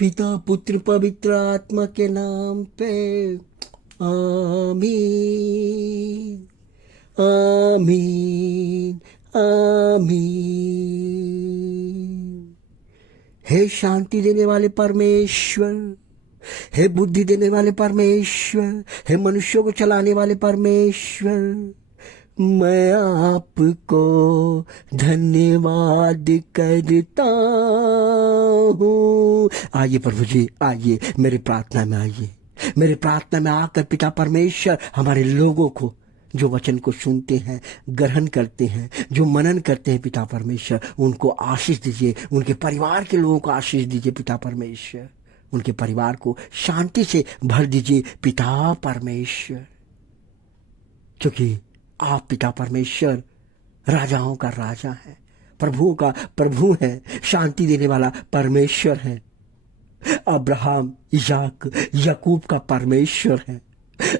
पिता पुत्र पवित्र आत्मा के नाम पे आमीन आमीन आमीन। हे शांति देने वाले परमेश्वर, हे बुद्धि देने वाले परमेश्वर, हे मनुष्यों को चलाने वाले परमेश्वर, मैं आपको धन्यवाद करता हूँ। आइए प्रभु जी, आइए मेरी प्रार्थना में आइए। मेरी प्रार्थना में आकर पिता परमेश्वर हमारे लोगों को जो वचन को सुनते हैं, ग्रहण करते हैं, जो मनन करते हैं, पिता परमेश्वर उनको आशीष दीजिए। उनके परिवार के लोगों को आशीष दीजिए पिता परमेश्वर। उनके परिवार को शांति से भर दीजिए पिता परमेश्वर, क्योंकि आप पिता परमेश्वर राजाओं का राजा है, प्रभुओं का प्रभु है, शांति देने वाला परमेश्वर है। अब्राहम, इसाक, याकूब का परमेश्वर है।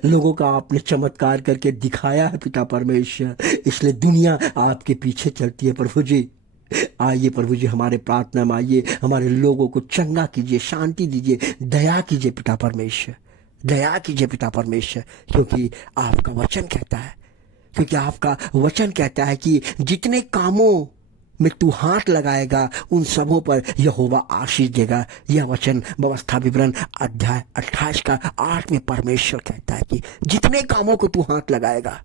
लोगों का आपने चमत्कार करके दिखाया है पिता परमेश्वर, इसलिए दुनिया आपके पीछे चलती है प्रभु जी। आइए प्रभु जी, हमारे प्रार्थना में आइए, हमारे लोगों को चंगा कीजिए, शांति दीजिए, दया कीजिए पिता परमेश्वर, दया कीजिए पिता परमेश्वर, क्योंकि आपका वचन कहता है, क्योंकि आपका वचन कहता है कि जितने कामों में तू हाथ लगाएगा उन सबों पर यहोवा आशीष देगा। यह वचन व्यवस्था विवरण अध्याय 28 का 8 में परमेश्वर कहता है कि जितने कामों को तू हाथ लगाएगा,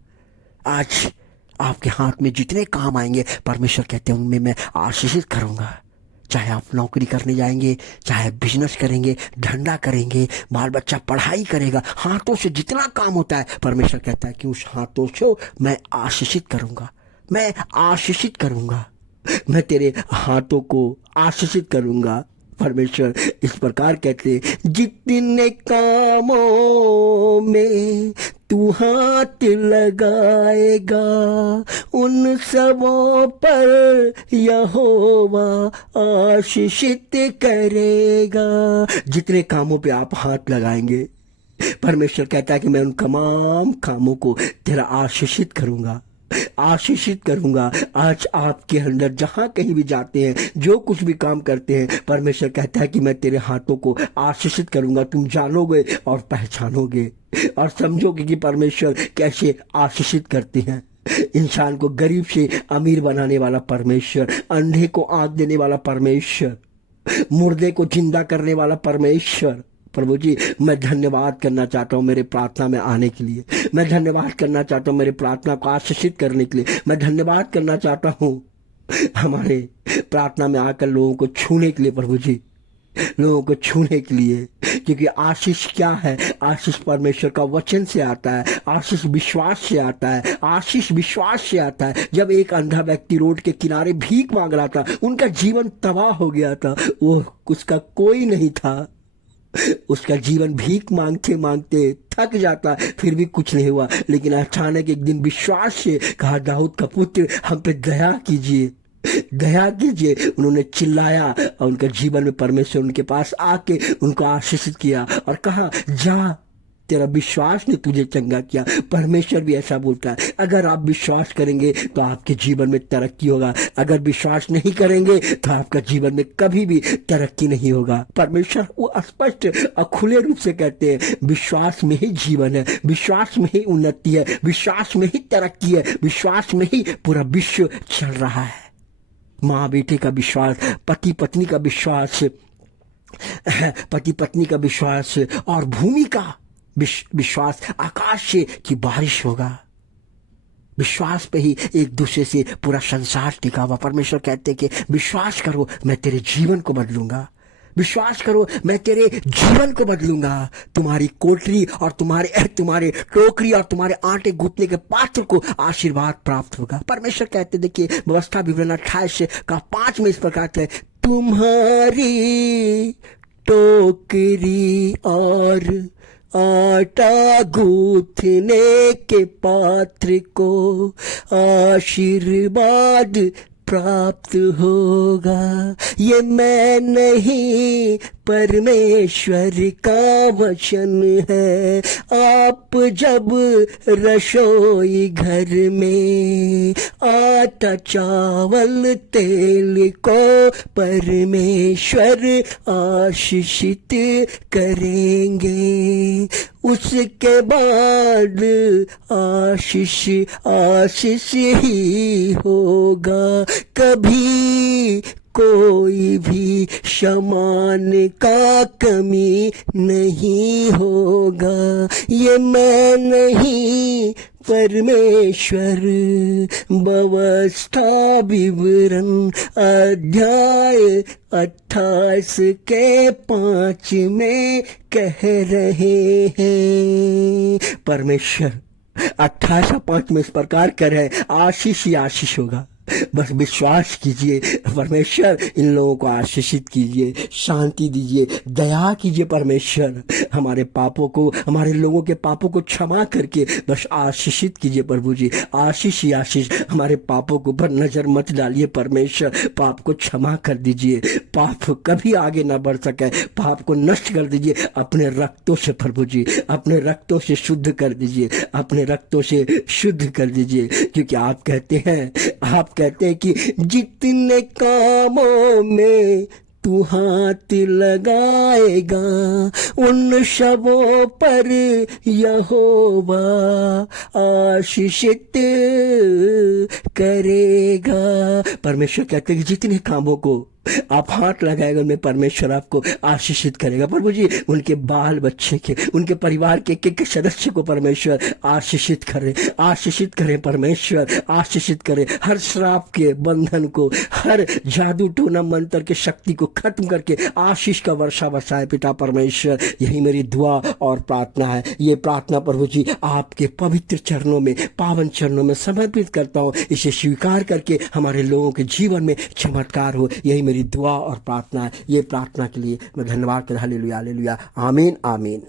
आज आपके हाथ में जितने काम आएंगे परमेश्वर कहते हैं उनमें मैं आशीषित करूंगा। चाहे आप नौकरी करने जाएंगे, चाहे बिजनेस करेंगे, धंधा करेंगे, बाल बच्चा पढ़ाई करेगा, हाथों से जितना काम होता है परमेश्वर कहता है कि उस हाथों से मैं आशीषित करूंगा, मैं आशीषित करूंगा, मैं तेरे हाथों को आशीषित करूंगा। परमेश्वर इस प्रकार कहते, जितने कामों में तू हाथ लगाएगा उन सबों पर यहोवा आशीषित करेगा। जितने कामों पे आप हाथ लगाएंगे परमेश्वर कहता है कि मैं उन तमाम कामों को तेरा आशीषित करूंगा, आशीषित करूंगा। आज आपके अंदर जहां कहीं भी जाते हैं, जो कुछ भी काम करते हैं, परमेश्वर कहता है कि मैं तेरे हाथों को आशीषित करूंगा। तुम जानोगे और पहचानोगे और समझोगे कि परमेश्वर कैसे आशीषित करते हैं। इंसान को गरीब से अमीर बनाने वाला परमेश्वर, अंधे को आंख देने वाला परमेश्वर, मुर्दे को जिंदा करने वाला परमेश्वर। प्रभु जी, मैं धन्यवाद करना चाहता हूँ मेरे प्रार्थना में आने के लिए, मैं धन्यवाद करना चाहता हूँ मेरे प्रार्थना को आशीषित करने के लिए, मैं धन्यवाद करना चाहता हूँ हमारे प्रार्थना में आकर लोगों को छूने के लिए। प्रभु जी, लोगों को छूने के लिए, क्योंकि आशीष क्या है? आशीष परमेश्वर का वचन से आता है, आशीष विश्वास से आता है, आशीष विश्वास से आता है। जब एक अंधा व्यक्ति रोड के किनारे भीख मांग रहा था, उनका जीवन तबाह हो गया था, वो उसका कोई नहीं था, उसका जीवन भीख मांगते मांगते थक जाता, फिर भी कुछ नहीं हुआ। लेकिन अचानक एक दिन विश्वास से कहा, दाऊद का पुत्र हम पे दया कीजिए, दया कीजिए। उन्होंने चिल्लाया और उनका जीवन में परमेश्वर उनके पास आके उनको आशीषित किया और कहा, जा, तेरा विश्वास ने तुझे चंगा किया। परमेश्वर भी ऐसा बोलता है, अगर आप विश्वास करेंगे तो आपके जीवन में तरक्की होगा, अगर विश्वास नहीं करेंगे तो आपका जीवन में कभी भी तरक्की नहीं होगा। परमेश्वर वो स्पष्ट और खुले रूप से कहते हैं, विश्वास में ही जीवन है, विश्वास में ही उन्नति है, विश्वास में ही तरक्की है, विश्वास में ही पूरा विश्व चल रहा है। माँ बेटे का विश्वास, पति पत्नी का विश्वास, पति पत्नी का विश्वास और भूमि का विश्वास, आकाश से की बारिश होगा। विश्वास पे ही एक दूसरे से पूरा संसार टिका हुआ। परमेश्वर कहते हैं कि विश्वास करो, मैं तेरे जीवन को बदलूंगा, विश्वास करो, मैं तेरे जीवन को बदलूंगा। तुम्हारी कोठरी और तुम्हारे टोकरी और तुम्हारे आटे गूंथने के पात्र को आशीर्वाद प्राप्त होगा। परमेश्वर कहते, देखिए व्यवस्था विवरण 28 का 5 में इस प्रकार है, तुम्हारी टोकरी और आटा गूंथने के पात्र को आशीर्वाद प्राप्त होगा। ये मैं नहीं परमेश्वर का वचन है। आप जब रसोई घर में आटा चावल तेल को परमेश्वर आशीषित करेंगे, उसके बाद आशीष आशीष ही होगा। कभी कोई भी सामान का कमी नहीं होगा। ये मैं नहीं परमेश्वर व्यवस्था विवरण अध्याय 28 के 5 में कह रहे हैं। परमेश्वर 28:5 में इस प्रकार कर है, आशीष ही आशीष होगा। बस विश्वास कीजिए, परमेश्वर इन लोगों को आशीषित कीजिए, शांति दीजिए, दया कीजिए। परमेश्वर हमारे पापों को, हमारे लोगों के पापों को क्षमा करके बस आशीषित कीजिए। प्रभु जी आशीष ही आशीष, हमारे पापों को पर नजर मत डालिए। परमेश्वर पाप को क्षमा कर दीजिए, पाप कभी आगे ना बढ़ सके, पाप को नष्ट कर दीजिए अपने रक्तों से। प्रभु जी अपने रक्तों से शुद्ध कर दीजिए, अपने रक्तों से शुद्ध कर दीजिए, क्योंकि आप कहते हैं कि जितने कामों में तू हाथ लगाएगा उन सबों पर यहोवा आशीषित करेगा। परमेश्वर कहते हैं कि जितने कामों को आप हाथ लगाएगा उनमें परमेश्वर आपको आशीषित करेगा। प्रभु जी उनके बाल बच्चे के, उनके परिवार के एक सदस्य को परमेश्वर आशीषित करें, आशीषित करें। परमेश्वर आशीषित करें। हर श्राप के बंधन को, हर जादू टोना मंत्र के शक्ति को खत्म करके आशीष का वर्षा बरसाए पिता परमेश्वर। यही मेरी दुआ और प्रार्थना है। ये प्रार्थना प्रभु जी आपके पवित्र चरणों में, पावन चरणों में समर्पित करता हूँ। इसे स्वीकार करके हमारे लोगों के जीवन में चमत्कार हो, यही मेरी दुआ और प्रार्थना है। ये प्रार्थना के लिए मैं धन्यवाद करता हूं। हालेलुया हालेलुया, आमीन आमीन।